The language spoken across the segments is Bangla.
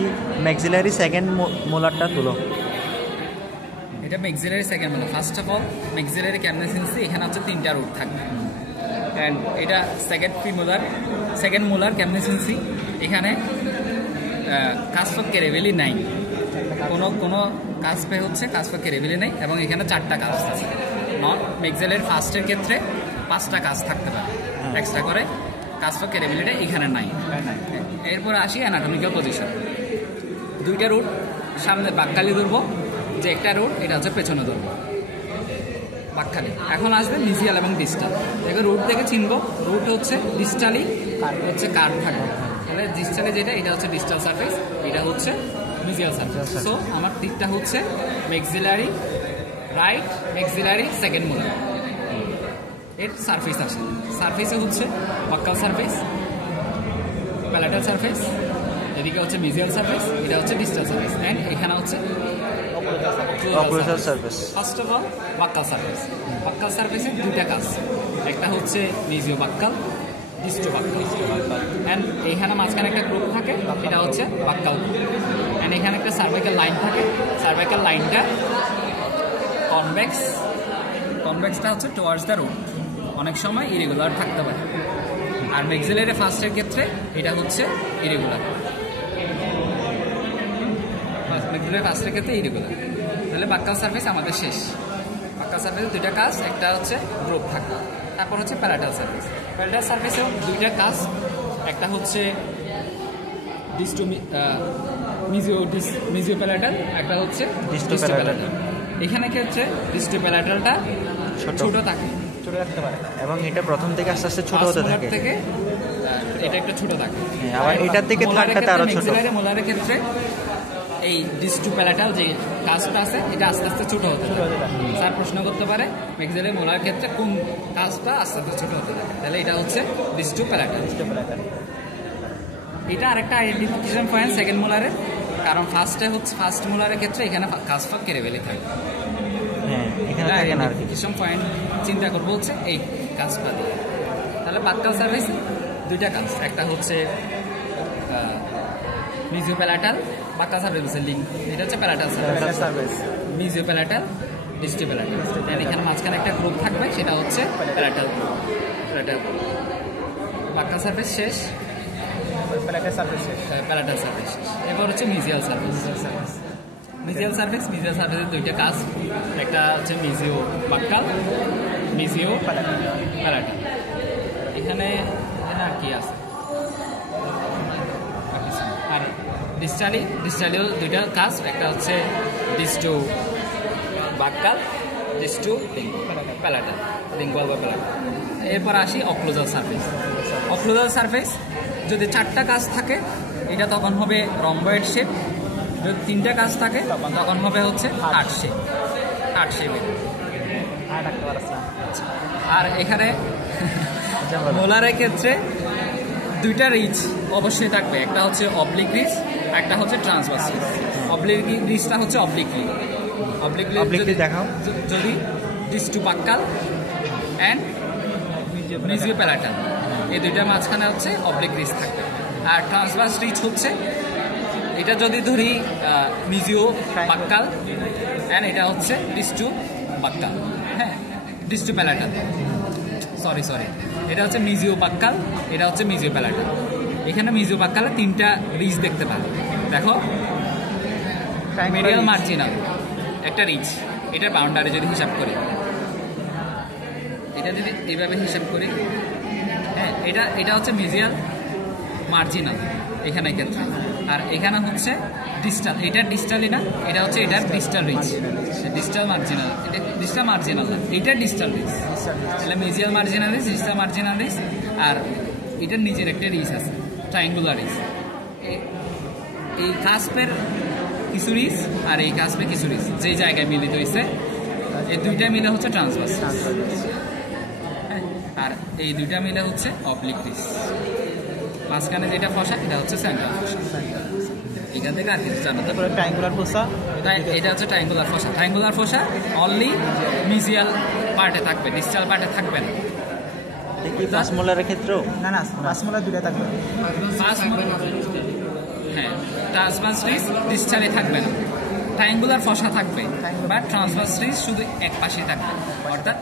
দেখি ম্যাক্সিলারি সেকেন্ড মোলারটা তুলো। এটা maxillary second molar. First of all maxillary কেমনে চিনছি, এখানে হচ্ছে 3টা রুট থাকবে। অ্যান্ড এটা সেকেন্ড মোলার কেমনে চিনছি, এখানে কাসফ কেরেবেলি নাই, কোনো কাসপে হচ্ছে কাসফ কেরেবেলি নাই, এবং এখানে 4টা কাজ আছে। নট ম্যাক্সিলারি ফার্স্টের ক্ষেত্রে 5টা কাজ থাকতে পারে এক্সট্রা করে, কাসফ কেরেবেলিটা এখানে নাই। এরপর আসি অ্যানাটমিক্যাল পজিশন। 2টা রুট সামনে বাক্কালি ধরবো, যে একটা রুট এটা হচ্ছে পেছনে ধরবো বাক্কালি। এখন আসবে মিজিয়াল এবং ডিস্টাল। এবার রুট থেকে চিনবো, রুট হচ্ছে ডিস্টালি হচ্ছে কার্ভ থাকবে, তাহলে ডিস্টালে যেটা এটা হচ্ছে ডিস্টাল সারফেস, এটা হচ্ছে মিজিয়াল সারফেস। সো আমার দিকটা হচ্ছে maxillary right, maxillary second molar এর সারফেস আসে। সারফেসে হচ্ছে বাক্কাল সারফেস, প্যালেটাল সারফেস, এদিকে হচ্ছে মিজিয়াল সারফেস, এটা হচ্ছে ডিস্টাল সারফেস, এন্ড এখানে হচ্ছে occlusal surface. First of all buccal surface. Buccal সারফেসে 2টা কাজ, একটা হচ্ছে মিজিও বাক্কাল, ডিস্টো বাক্কাল, এন্ড এখানে মাঝখানে একটা গ্রুপ থাকে, এটা হচ্ছে বাক্কাল, এন্ড এখানে একটা সার্ভাইকাল লাইন থাকে। সার্ভাইকাল লাইনটা কনভেক্সটা হচ্ছে টুয়ার্ডস দ্য রুট, অনেক সময় ইরেগুলার থাকতে পারে। আর ম্যাক্সিলারি ফার্স্টের ক্ষেত্রে এটা হচ্ছে ইরেগুলার, ম্যাক্সিলারি ফার্স্টের ক্ষেত্রে ইরেগুলার। তাহলে বাক্কাল সারফেস আমাদের শেষ। বাক্কাল সারফেসে 2টা কাজ, একটা হচ্ছে গ্রুপ থাকে, তারপর হচ্ছে প্যালেটাল সারফেস। প্যালেটাল সারফেসেও 2টা কাজ, একটা হচ্ছে মিজিও প্যালেটাল, একটা হচ্ছে ডিস্টো প্যালেটাল। এখানে ক্ষেত্রে ডিস্টো প্যালেটালটা ছোট থাকে, ছোট রাখতে পারে, এবং এটা প্রথম থেকে আস্তে আস্তে ছোট হতে থাকে, থেকে এটা একটু ছোট থাকে। আবার এটার থেকে থার্ডটা আরো ছোট। মোলারের ক্ষেত্রে এই ডিস্টো প্যালেটাল যে কাজটা আছে এটা আস্তে আস্তে ছোট হতে থাকে। স্যার প্রশ্ন করতে পারে ম্যাক্সিলারি মোলারের ক্ষেত্রে কোন কাজটা আস্তে আস্তে ছোট হতে থাকে, তাহলে এটা হচ্ছে ডিস্টো প্যালেটাল। এটা আরেকটা আইডেন্টিফিকেশন পয়েন্ট সেকেন্ড মোলারের, কারণ ফার্স্ট মোলারের ক্ষেত্রে এখানে কাসফ কেরেবেলি থাকে। আইডেন্টিফিকেশন পয়েন্ট চিন্তা করবো হচ্ছে এই কাজটা দিয়ে। তাহলে বাক্কাল সার্ভিস 2টা কাজ, একটা হচ্ছে মিজিও প্যালেটাল, বাক্কাল সার্ভিসের লিঙ্ক, এটা হচ্ছে প্যালেটাল সার্ভিস, মিজিও প্যালেটাল, ডিস্টো প্যালেটাল। এখানে মাঝখানে একটা গ্রুপ থাকবে, সেটা হচ্ছে প্যালেটাল। বাক্কাল সার্ভিস শেষ, প্যালেটাল সার্ভিস শেষ। এবার হচ্ছে মিজিয়াল সার্ভিস। মিজিয়াল সার্ভিসের 2টা কাজ, একটা হচ্ছে মিজিও বাক্কাল, মিজিও প্যালেটাল। এখানে আর কি আছে, আর ডিস্টালিও 2টা কাজ, একটা হচ্ছে ডিস্টো বাক্কাল, ডিস্টো প্যালেটাল, লিঙ্গুয়াল বা প্যালেটাল। এরপর আসি অক্লুজাল সারফেস। অক্লুজাল সারফেস যদি 4টা কাজ থাকে এটা তখন হবে রম্বয়েড শেপ, যদি 3টা কাজ থাকে তখন হবে হচ্ছে হার্ট শেপের। আর এখানে মোলারের ক্ষেত্রে 2টা রিচ অবশ্যই থাকবে, একটা হচ্ছে অবলিক রিচ, একটা হচ্ছে ট্রান্সভার্স রিচ। অবলিক রিচটা হচ্ছে অবলিকলি দেখাও, যদি ডিস্টো বাক্কাল অ্যান্ড মিজিও প্যালেটাল এই 2টার মাঝখানে হচ্ছে অবলিক রিচ থাকবে। আর ট্রান্সভার্স রিচ হচ্ছে এটা যদি ধরি মিজিও বাক্কাল অ্যান্ড এটা হচ্ছে ডিস্টো বাক্কাল, হ্যাঁ ডিস্টো প্যালেটাল, সরি এটা হচ্ছে মিজিও বাক্কাল, এটা হচ্ছে মিজিও প্যালেটাল। এখানে মিজিও বাক্কালে 3টা রিচ দেখতে পাবে, দেখো মিডিয়াল মার্জিনাল একটা রিচ, এটা বাউন্ডারি যদি হিসাব করি, এটা যদি এইভাবে হিসাব করি, হ্যাঁ এটা হচ্ছে মিডিয়াল মার্জিনাল এখানে ক্ষেত্রে। আর এখানে হচ্ছে ডিস্টাল, এটা ডিস্টালি না, এটা হচ্ছে এটার ডিস্টাল রিচ, ডিস্টাল মার্জিনাল, এটা ডিস্টাল মার্জিনাল না, এটা ডিস্টাল রিচ। তাহলে mesial marginal ridge, distal marginal ridge, আর এটার নিচের একটা রিচ আছে ট্রায়াঙ্গুলার রিচ। এই কাস্পের কিছু রিচ আর এই কাস্পের কিছু রিচ যেই জায়গায় মিলিত হয়েছে, এই 2টা মিলে হচ্ছে ট্রান্সভার্স, আর এই 2টা মিলে হচ্ছে অবলিক রিচ। মাঝখানে যেটা ফসা এটা হচ্ছে সেন্ট্রাল ফসা। এখান থেকে আর কিছু জানাতে পারে ট্রায়াঙ্গুলার ফসা, এটা হচ্ছে ট্রায়াঙ্গুলার ফসা। ট্রায়াঙ্গুলার ফসা অনলি মিজিয়াল পার্টে থাকবে, ডিস্টাল পার্টে থাকবে না। দেখি পাঁচ মোলারের ক্ষেত্রেও না, 5 মোলার 2টা থাকবে। হ্যাঁ ট্রান্সভার্স রিজ ডিসচালে থাকবে না, ট্রায়াঙ্গুলার ফসা থাকবে, বা ট্রান্সভার্স রিজ শুধু এক পাশেই থাকবে, অর্থাৎ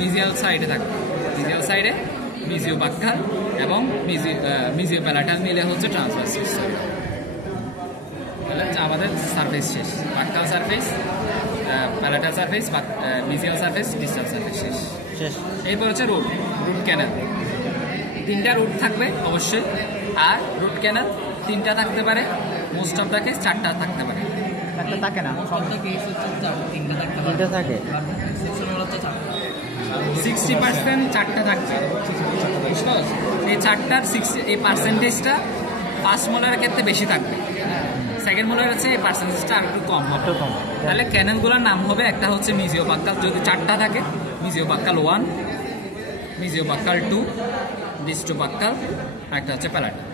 মিজিয়াল সাইডে থাকবে। মিজিয়াল সাইডে মিজিও বাক্কাল এবং মিজিও প্যালাটাল মিলে হচ্ছে ট্রান্সভার্স রিজ। তাহলে আমাদের সারফেস শেষ, বাক্কাল সারফেস, প্যালাটাল সারফেস, মিজিয়াল সারফেস, ডিসটাল সারফেস শেষ। এরপর হচ্ছে রুট ক্যানাল। 3টা রুট থাকবে অবশ্যই, আর রুট ক্যানাল 3টা থাকতে পারে, মোস্ট অফ দ্য কেস 4টা থাকতে পারে। 4টা থাকে না, 3টা থাকে। 60% 4টা থাকছে। এই 4টার এই পার্সেন্টেজটা ফার্স্ট মোলারের ক্ষেত্রে বেশি থাকবে, সেকেন্ড মোলার হচ্ছে এই পার্সেন্টেজটা আর একটু কম হবে। তাহলে ক্যানেলগুলোর নাম হবে, একটা হচ্ছে মিজিও বাক্কাল যদি 4টা থাকে, মিজিও বাক্কাল 1, মিজিও বাক্কাল 2, ডিস্টো বাক্কাল, আর একটা হচ্ছে প্যালাটাল।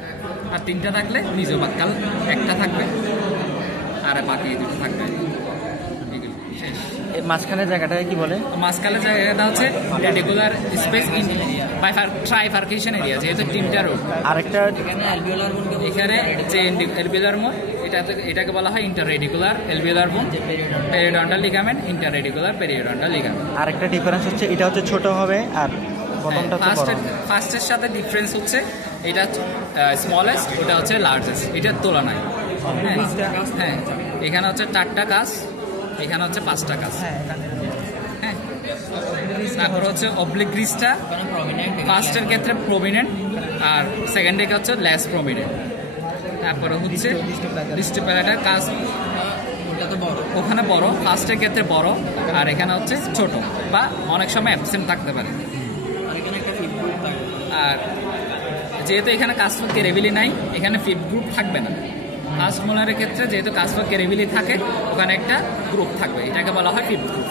আর 3টা থাকলে মিজিও বাক্কাল 1টা থাকবে, আর বাকি 2টো থাকবে। মাঝখানের জায়গাটাকে কি বলে? মাঝখানের জায়গাটা হচ্ছে রেডিকুলার স্পেস ইন ট্রাইফার্কেশন এরিয়া, যেহেতু 3টা রোড। আরেকটা এখানে যে এলভিওলার মোড, এটাকে বলা হয় ইন্টাররেডিকুলার এলভিওলার বোন, পেরিওডন্টাল লিগামেন্ট, ইন্টাররেডিকুলার পেরিওডন্টাল লিগামেন্ট। আরেকটা ডিফারেন্স হচ্ছে এটা হচ্ছে ছোট হবে আর প্রথমটা হচ্ছে বড়। ফার্স্টের সাথে ডিফারেন্স হচ্ছে এটা স্মলেস্ট, ওটা হচ্ছে লার্জেস্ট এটার তুলনায়। হ্যাঁ, এখানে হচ্ছে 4টা কাজ, এখানে হচ্ছে 5টা কাজ। হ্যাঁ, তারপর হচ্ছে অবলিক গ্রিজটা ফার্স্টের ক্ষেত্রে প্রমিনেন্ট, আর সেকেন্ডের হচ্ছে লেস প্রমিনেন্ট। তারপরে হচ্ছে ডিস্টো প্যালাটাল কাজ, ওখানে বড়, ফার্স্টের ক্ষেত্রে বড়, আর এখানে হচ্ছে ছোট, বা অনেক সময় অ্যাবসেন্ট থাকতে পারে। আর যেহেতু এখানে কাস্টফ কেরেবিলি নাই, এখানে ফিফথ গ্রুপ থাকবে না। ফার্স্ট মোলারের ক্ষেত্রে যেহেতু কাস্টফ কেরেবিলি থাকে, ওখানে একটা গ্রুপ থাকবে, এটাকে বলা হয় ফিফথ গ্রুপ।